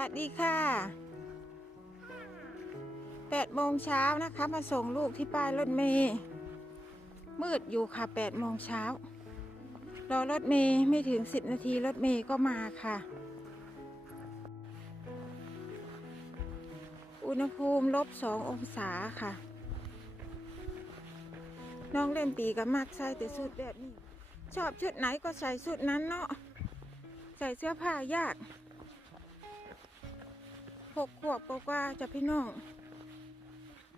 วัสดีค่ะแปดโมงเช้านะคะ มาส่งลูกที่ป้ายรถเมย์มืดอยู่ค่ะแปดโมงเช้ารอรถเมย์ไม่ถึงสิบนาทีรถเมย์ก็มาค่ะ อุณหภูมิลบสององศาค่ะ น้องเล่นปีกับมักใส่แต่สุดแบบนี้ ชอบชุดไหนก็ใส่ชุดนั้นเนาะใส่เสื้อผ้ายาก หกขวบกว่าจะพี่น้อง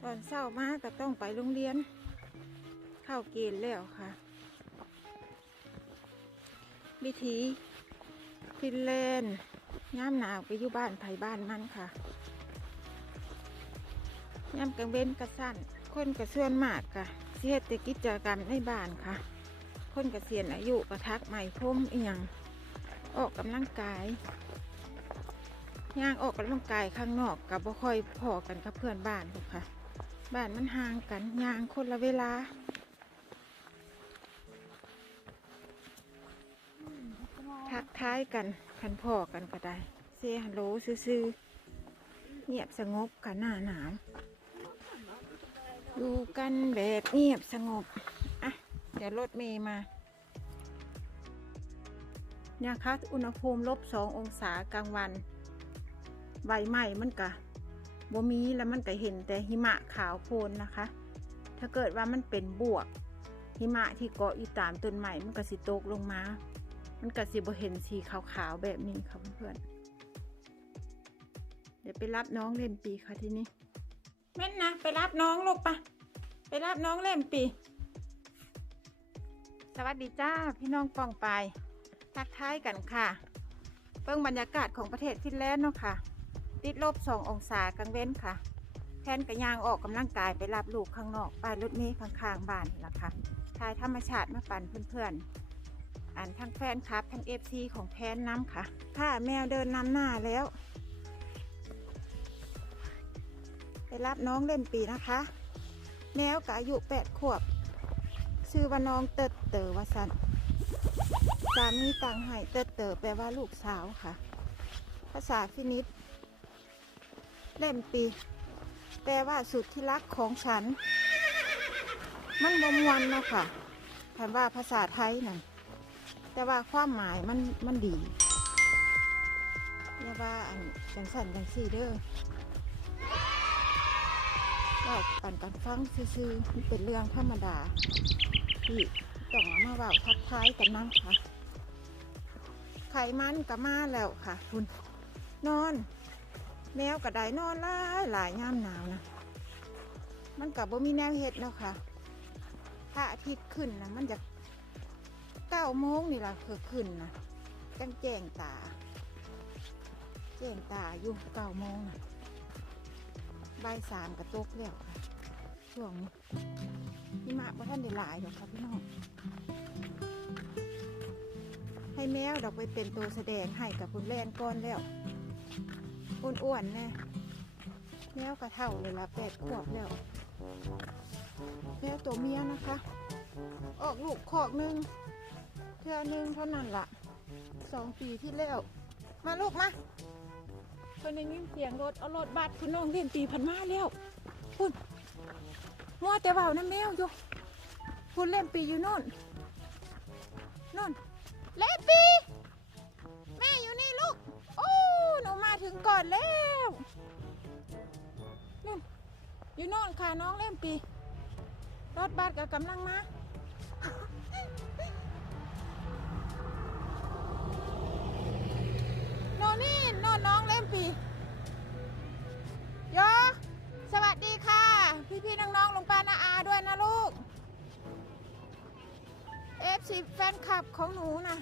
ตอนเศร้ามาก็ต้องไปโรงเรียน เข้าเกณฑ์แล้วค่ะ วิธีฟินแลนด์ย่ามหนาวไปอยู่บ้านไผบ้านมันค่ะย่ามกลางเว้นกระสั้นคนกระเสื่อนมากค่ะเสียแต่กิจกรรมในบ้านค่ะ คนกระเสียนอายุกระทักใหม่พรมอีหยังออกกำลังกาย ย่างออกกำลังกายข้างนอกกับบ่ค่อยพอกันกับเพื่อนบ้านหรอกค่ะ บ้านมันห่างกันย่างคนละเวลาทักท้ายกันคันพอกันก็ได้เซฮัลโหลซื่อเงียบสงบกันหน้าหนาวอยู่กันแบบเงียบสงบอะเดี๋ยวรถเมย์มาเนี่ยค่ะอุณหภูมิลบสององศากลางวัน ใบไม้มันกะบ่มีแล้วมันก็เห็นแต่หิมะขาวโพลนนะคะ ถ้าเกิดว่ามันเป็นบวก หิมะที่เกาะอยู่ตามต้นไม้มันก็สิตกลงมา มันก็สิบ่เห็นสีขาวๆแบบนี้ค่ะเพื่อนเดี๋ยวไปรับน้องเล่นปีค่ะทีนี้แม่นนะไปรับน้องลูกปะไปรับน้องเล่นปี สวัสดีจ้าพี่น้องปองไปทักทายกันค่ะเบิ่งบรรยากาศของประเทศฟินแลนด์เนาะค่ะ ติดลบสององศากลางเว้นค่ะแทนกระยางออกกำลังกายไปรับลูกข้างนอกป้ายรถเมล์ข้างๆบ้านนี่แหละค่ะทายธรรมชาติมาปั่นเพื่อนๆ อ่านทั้งแฟนคลับทั้งเอฟซีของแพนน้ำค่ะค่ะแมวเดินนำหน้าแล้ว ไปรับน้องเล่นปีนะคะ แมวกับอายุแปดขวบ ชื่อว่าน้องเติร์ดเตอวสันสามีต่างให้เติร์ดเตอแปลว่าลูกสาวค่ะ ภาษาฟินิช เล่มปีแปลว่าสุดที่รักของฉัน มันบมวนเนาะค่ะคำว่าภาษาไทยนั่นแต่ว่าความหมายมันมันดีเรียกว่าอันจังสันจังสี่เด้อเราปั่นกันฟังซื่อๆเป็นเรื่องธรรมดาที่ต้องเอามาเว่าทักทายกันนั่งค่ะ ไขมันก็มาแล้วค่ะ คุณ นอน แมวก็ได้นอนหลายหลายย่ามหนาวนะ มันกับบ่มีแนวเห็ดเนาะค่ะพระอาทิตย์ขึ้นนะมันจะเก้าโมงนี่ล่ะคือขึ้นนะจังแจ้งตา แจ้งตาอยู่เก้าโมงนะบ่ายสามกระตุกแล้วค่ะ ช่วงนี้พี่มาบ่ท่านได้หลายดอกค่ะพี่น้อง ให้แมวดอกไปเป็นตัวแสดงให้กับคุณแลนก้อนแล้ว อ้วนๆแน่แมวกระเท่าเลยละแปดขวบแล้วแมวตัวเมียนะคะ ออกลูกขอกหนึ่งเทือหนึ่งเท่านั้นละสองปีที่แล้ว มาลูกมาคนในยินเสียงรถเอารถบัสคุณน้องเรียนปีพันมาแล้วคุณมัวแต่เบานะแมวอยู่คุณเล่นปีอยู่นู่นนู่นเล่นปี ถึงก่อนแล้วนู่นอยู่โน่นค่ะน้องเล่นปี รถบัสก็กำลังมาโน่นนี่โน่นน้องเล่นปีโยสวัสดีค่ะ พี่พี่ๆน้องๆลุงป้านาอาด้วยนะลูกเอฟซีแฟนคลับของหนูนะ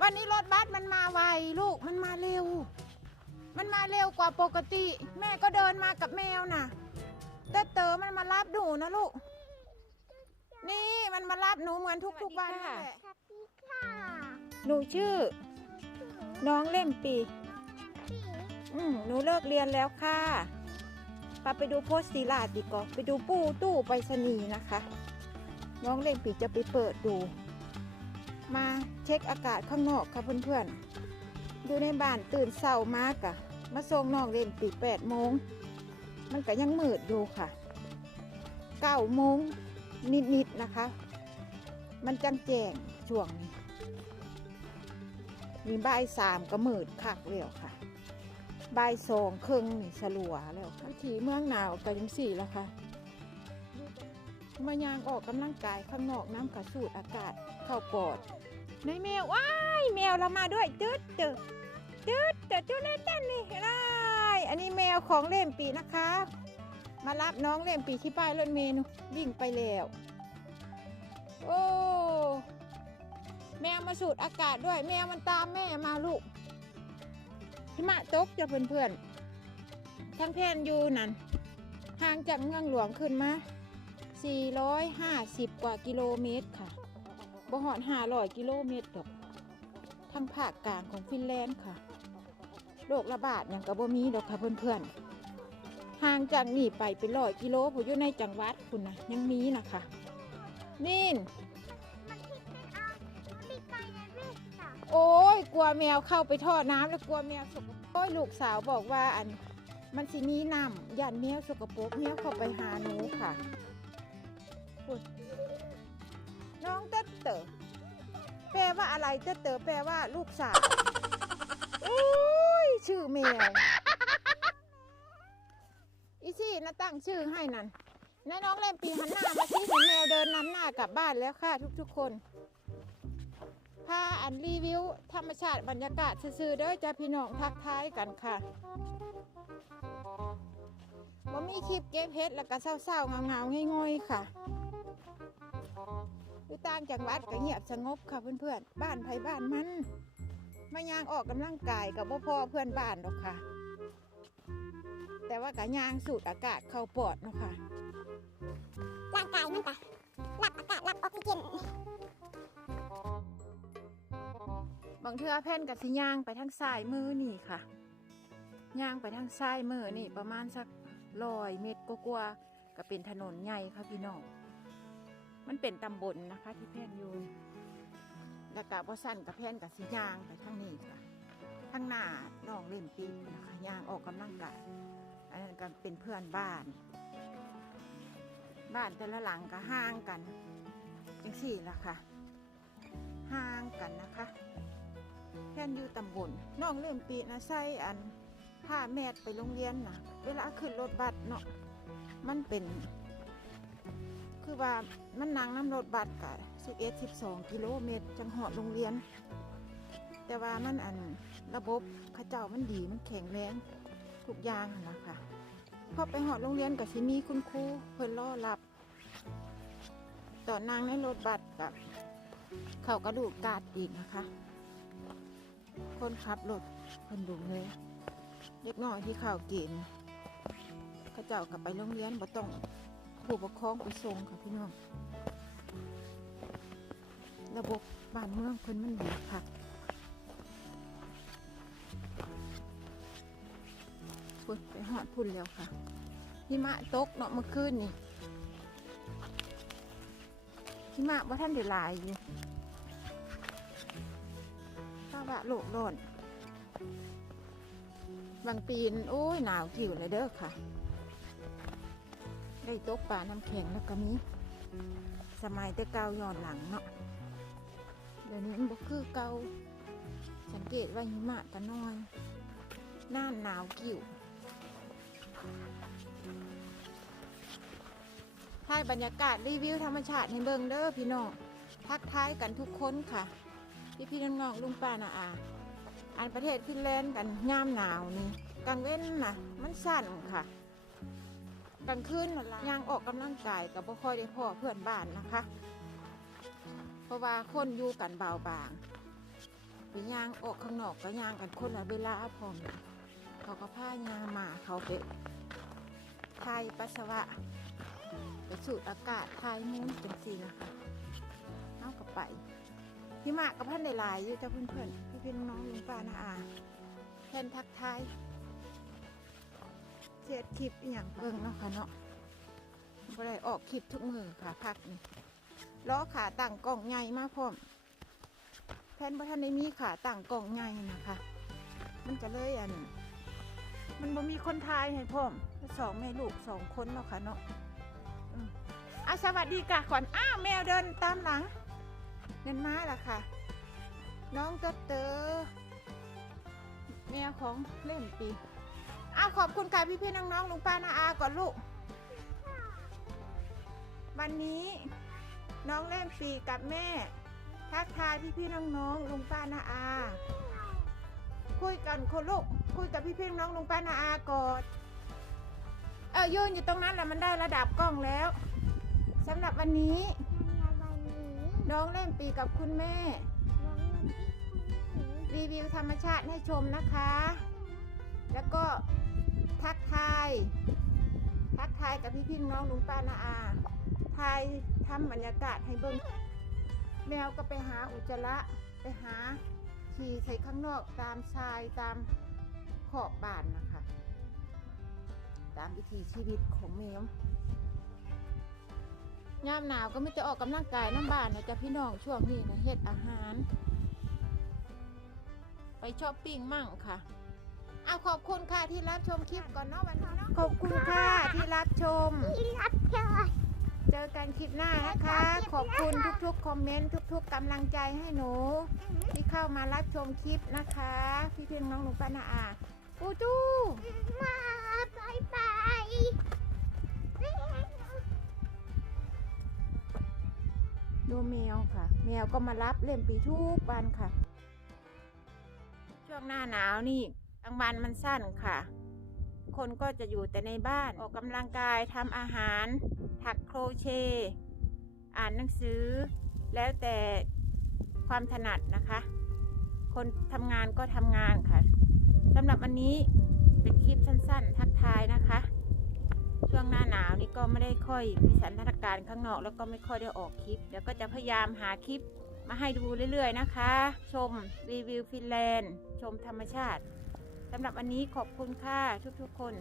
วันนี้รถบัสมันมาไวลูกมันมาเร็ว มันมาเร็วกว่าปกติ แม่ก็เดินมากับแมวน่ะ แต่เต๋อมันมารับหนูนะลูก นี่มันมารับหนูเหมือนทุกๆวันนั่นแหละสวัสดีค่ะหนูชื่อ น้องเล่มปี พี่อืมหนูเลิกเรียนแล้วค่ะปาไปดูโพสต์สีลาดดีกว่าไปดูปู้ตู้ไปรษณีย์นะคะ น้องเล่มปีจะไปเปิดดู มาเช็คอากาศข้างนอกค่ะเพื่อนๆ อยู่ในบ้านตื่นเศร้ามากอะมาส่งน้องเล่นปีแปดโมง มันก็ยังมืดอยู่ค่ะเก้าโมงนิดๆนะคะ มันจังแจงช่วงนี้ มีบ่ายสามก็มืดคักแล้วค่ะบ่ายสองครึ่งนี่สลัวแล้วค่ะทีเมืองหนาวก็ยังสี่แล้วค่ะมายางออกกำลังกายข้างนอกน้ำกระสูดอากาศเข้าปอด ในแมวว้ายแมวเรามาด้วยตืดตืดตืดตืดตืดเล่นเต้นนี่ไล่อันนี้แมวของเล่มปีนะคะ มารับน้องเล่มปีที่ป้ายรถเมล์นูวิ่งไปแล้วโอ้แมวมาสูดอากาศด้วย แมวมันตามแม่มาลูกหิมะตกจะเพื่อนๆทั้งแพนยูนั่นห่างจากเมืองหลวงขึ้นมา 450 กว่ากิโลเมตรค่ะ บ่หอด500กิโลเมตรดอกทางภาคกลางของฟินแลนด์ค่ะโรคระบาดอย่างกับบ่มีดอกค่ะเพื่อนๆห่างจากนี่ไปเป็นร้อยกิโลผมอยู่ในจังหวัดคุณนะยังมีนะคะนี่โอ้ยกลัวแมวเข้าไปท่อน้ำแล้วกลัวแมวสกปรกโอ้ยลูกสาวบอกว่าอัน มันสิมีน้ำยันแมวสกปรกแมวเข้าไปหาหนูค่ะ น้องเต้เต๋อแปลว่าอะไรเต้เต๋อแปลว่าลูกสาวโอ้ยชื่อแมวอีซี่นะตั้งชื่อให้นั่นนน้องเล่นปีหันหน้ามาที่เห็นแมวเดินนำหน้ากลับบ้านแล้วค่ะทุกๆคนพาอันรีวิว ธรรมชาติบรรยากาศซื่อๆเด้อจ้าพี่น้องทักทายกันค่ะว่ามีคลิปเก็บเฮ็ดแล้วก็เศร้าๆเงาๆง่อยๆค่ะ อยู่ต่างจังหวัดก็เงียบสงบค่ะเพื่อนๆ บ้านไผบ้านมันมายางออกกำลังกายกับพ่พ่อเพื่อนบ้านหรอกค่ะ แต่ว่ากะยางสูดอากาศเข้าปอดเนาะค่ะ ร่างกายมันก็รับอากาศรับออกซิเจนบางเทือแผ่นกับสิย่างไปทางซ้ายมือนี่ค่ะย่างไปทางซ้ายมือนี่ประมาณสักร้อยเมตรกว่าๆก็เป็นถนนใหญ่ค่ะพี่น้อง มันเป็นตำบลนะคะ ที่แผ่นอยู่แล้วก็บ่สั้นกับแผ่นกับสิย่างไปทางนี้ค่ะทางหน้าน้องเล่นปีนะคะย่างออกกำลังกายอันนั้นก็เป็นเพื่อนบ้าน บ้านแต่ละหลังก็ห่างกันจังสี่ละค่ะห่างกันนะคะแค่นอยู่ตำบลน้องเล่มปีนะใส่อันผ้าแมดไปโรงเรียนนะเวลาขึ้นรถบัสเนาะมันเป็น คือว่ามันนั่งน้ำรถบัสกะสิบเอ็ดสิบสองกิโลเมตร จังหอดโรงเรียน แต่ว่ามันอันระบบข้าเจ้ามันดีมันแข็งแรงทุกอย่างนะคะพอไปหอดโรงเรียนกับสิมีคุณครูเพิ่นรอรับต่อนางในรถบัสกับเขากระดูกกาดอีกนะคะ คนขับรถคนดุเลยเด็กน้อยที่ข่าวเกณฑ์เขาเจ้ากลับไปโรงเรียนบ่ต้อง ผู้ปกครองไปส่งค่ะพี่น้อง ระบบบ้านเมืองเพิ่นมันดีค่ะพุ่นไปหอดพุ่นแล้วค่ะหิมะตกเนาะเมื่อคืนนี่หิมะว่าท่านเดือดลายอยู่ภาวะโลกร้อน บางปีนโอ้ยหนาวกิ่วเลยเด้อค่ะ ได้ตกปลาน้ำแข็งแล้วก็มีสมัยแต่เก่าย้อนหลังเนาะเดี๋ยวนี้มันบ่คือเก่าสังเกตว่าหิมะก็น้อยหน้าหนาวกิ่วถ่ายบรรยากาศรีวิวธรรมชาติให้เบิ่งเด้อพี่น้องทักทายกันทุกคนค่ะ พี่พี่น้องๆลุงป้านาอาอันประเทศฟินแลนด์กันย่ามหนาวนี่กลางเว้นนะมันสั่นค่ะ กลางคืนน่ะล่ะย่างออกกำลังกายกับบ่ค่อยได้พ่อเพื่อนบ้านนะคะ เพราะว่าคนอยู่กันเบาบางไปย่างออกข้างนอกก็ย่างกันคนละเวลาพร้อมเขาก็พายางมาเขาไปทายปัสสาวะ ไปสูดอากาศทายมูนจังสีนะคะเอากลับไปพี่มากกับพันในลายอยู่จ้าเพื่อนๆพี่พี่ๆน้องๆลุงป้านาอาแทนทักทาย เสียดคลิปอหย่างเบิ่งเนาะค่ะเนาะบ่ได้ออกคลิปทุกมือค่ะพักนี่ล้อขาตั้งกล่องใหญ่มากพร้อมแทนบ่ทันได้มีขาตั้งกล่องใหญ่นะคะ มันก็เลยอันบ่มีคนทายให้พ่อมสองแม่ลูกสองคนเนาะค่ะเนาะอืมอะสวัสดีค่ะก่อนอ้าวแมวเดินตามหลังเดินมาล่ะค่ะ น้องก็เตอแมวของเล่นปี อ้าวขอบคุณค่ะพี่พี่ๆน้องๆลุงป้านาอาก่อนลูก วันนี้น้องเล่นปีกับแม่ ทักทายพี่พี่ๆน้องๆลุงป้านาอา คุยกันคนลูกคุยกับพี่พี่น้องลุงป้านาอาก่อนเออยืนอยู่ตรงนั้นแหละมันได้ระดับกล้องแล้วสำหรับวันนี้ น้องเล่นปีกับคุณแม่ รีวิวธรรมชาติให้ชมนะคะ แล้วก็ทักทาย ทักทายกับพี่พี่น้องลุงป้านาอาทายทำบรรยากาศให้เบิ้งแมวก็ไปหาอุจจาระไปหาขี่ใส่ข้างนอกตามชายตามขอบบ้านนะคะ ตามวิถีชีวิตของแมวยามหนาวก็ไม่จะออกกำลังกายน้ำบ้านนะจ๊ะพี่น้องช่วงนี้นะเฮ็ดอาหาร ไปช้อปปิ้งมั่งค่ะ เอาขอบคุณค่ะที่รับชมคลิปก่อนเนาะวันนี้เนาะขอบคุณค่ะที่รับชม ที่รับเจอเจอกันคลิปหน้านะคะ ขอบคุณทุกๆคอมเมนต์ทุก ๆกำลังใจให้หนู ที่เข้ามารับชมคลิปนะคะ พี่เพียงน้องหนูปานาอาปูจู้มาบายบายดูแมวค่ะ แมวก็มารับเล่นปีทุกวันค่ะ ช่วงหน้าหนาวนี่ กลางวันมันสั้นค่ะ คนก็จะอยู่แต่ในบ้านออกกำลังกายทำอาหาร ถักโครเชต์อ่านหนังสือ แล้วแต่ความถนัดนะคะ คนทำงานก็ทำงานค่ะสำหรับวันนี้เป็นคลิปสั้นๆ ทักทายนะคะ ช่วงหน้าหนาวนี่ก็ไม่ได้ค่อยมีสถานการณ์ข้างนอก แล้วก็ไม่ค่อยได้ออกคลิป เดี๋ยวก็จะพยายามหาคลิปมาให้ดูเรื่อยๆนะคะ ชมรีวิวฟินแลนด์ ชมธรรมชาติ สำหรับวันนี้ขอบคุณค่ะทุกๆคน